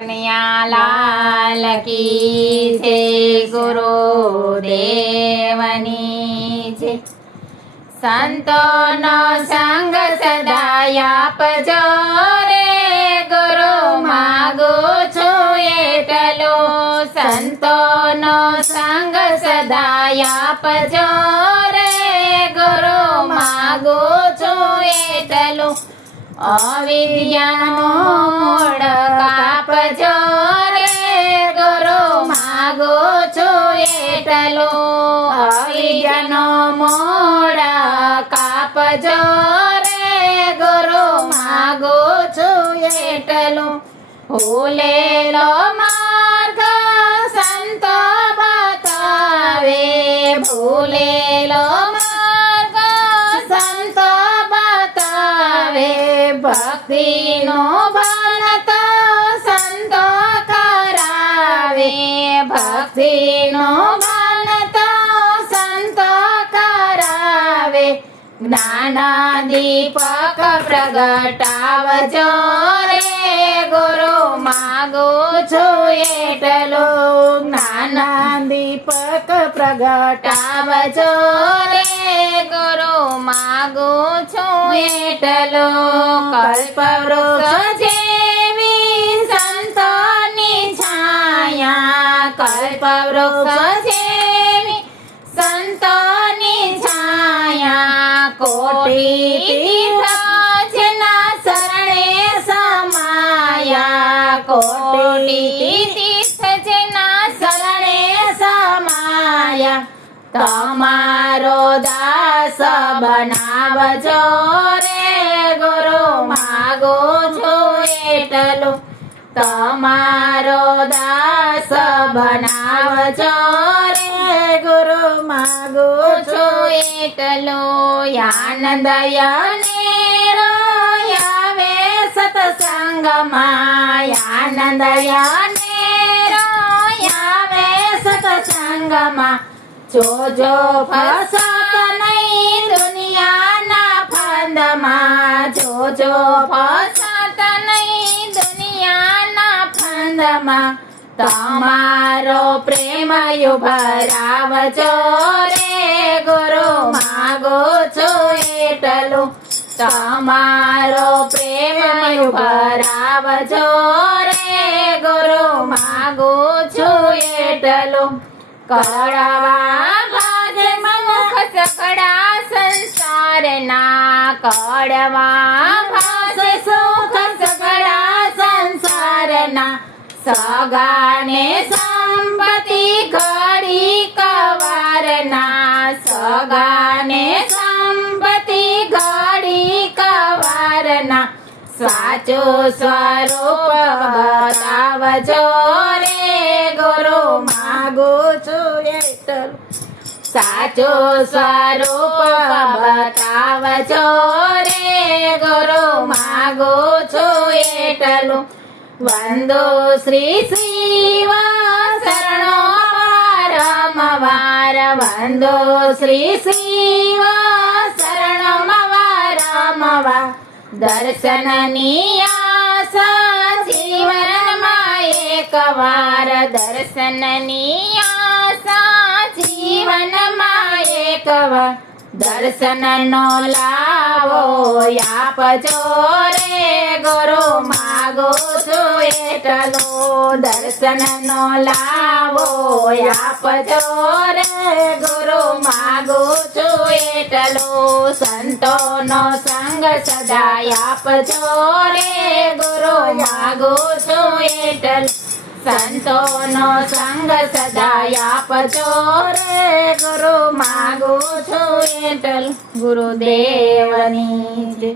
કનૈયા લાલ કી જય, ગુરુદેવની જય। સંતોનો સંગ સદા આપજો રે, ગુરુ માગું છું એટલો। સંતોનો સંગ સદા આપજો રે, ગુરુ માગું છું એટલો। અવિદ્યાનો મૂળ કાપજો રે, ગુરુ માગું છું એટલો। અવિદ્યાનો મૂળ કાપજો રે, ગુરુ માગું છું એટલો। ભૂલેલો માર્ગ સંતો બતાવે, ભૂલેલો માર્ગ સંતો બતાવે। ભક્તિનો ભાન તો સંતો કરાવે, ભક્તિનો ભાન તો સંતો કરાવે। જ્ઞાન દીપક પ્રગટાવજો રે, ગુરુ માગું છું એટલો। જ્ઞાન દીપક પ્રગટાવજો રે, ગુરુ માગું છું એટલો। કલ્પવૃક્ષ જેવી સંતોની છાયા, કલ્પવૃક્ષ જેવી સંતોની છાયા। કોટી તીર્થના શરણે સમાયા, કોટી તીર્થના શરણે સમાયા। તમારો દાસ બનાવજો રે, ગુરુ માગું છું એટલો। તમારો દાસ બનાવજો રે, ગુરુ માગું છું એટલો। આનંદ અનેરો આવે સત્સંગમાં, આનંદ અનેરો આવે સત્સંગમાં। જોજો ફસાત નહીં દુનિયાના ફંદમાં, જોજો ફસાત નહીં દુનિયાના ફંદમાં। તમારો પ્રેમ ભરાવજો રે, ગુરુ માગું છું એટલો। તમારો પ્રેમ ભરાવજો રે, ગુરુ માગું છું એટલો। કડવા ભાજે મુખ સકડા સંસારના, કડવા ભાજે સુખ સકડા સંસારના। સગાને સંપત્તિ ઘડી કવારના, સગાને સંપત્તિ ઘડી કવારના। સાચું સ્વરૂપ બતાવજો રે, ગુરુ માગું છું એટલો। સાચું સ્વરૂપ બતાવજો રે, ગુરુ માગું છું એટલો। વંદો શ્રી શિવ શરણો વારંવાર, વંદો શ્રી શિવ શરણો વારંવાર। દર્શનની આશા જીવનમાં એકવાર, દર્શનની આશા જીવનમાં એકવાર। દર્શનનો લાવો આપજો રે, ગુરુ માગું છું એટલો। દર્શનનો લાવો આપજો રે, ગુરુ માગું છું એટલો। સંતોનો સંગ સદા આપજો રે, ગુરુ માગું છું એટલો। સંતોનો સંગ સદા આપજો રે, ગુરુ માગું છું એટલો। ગુરુદેવની જય।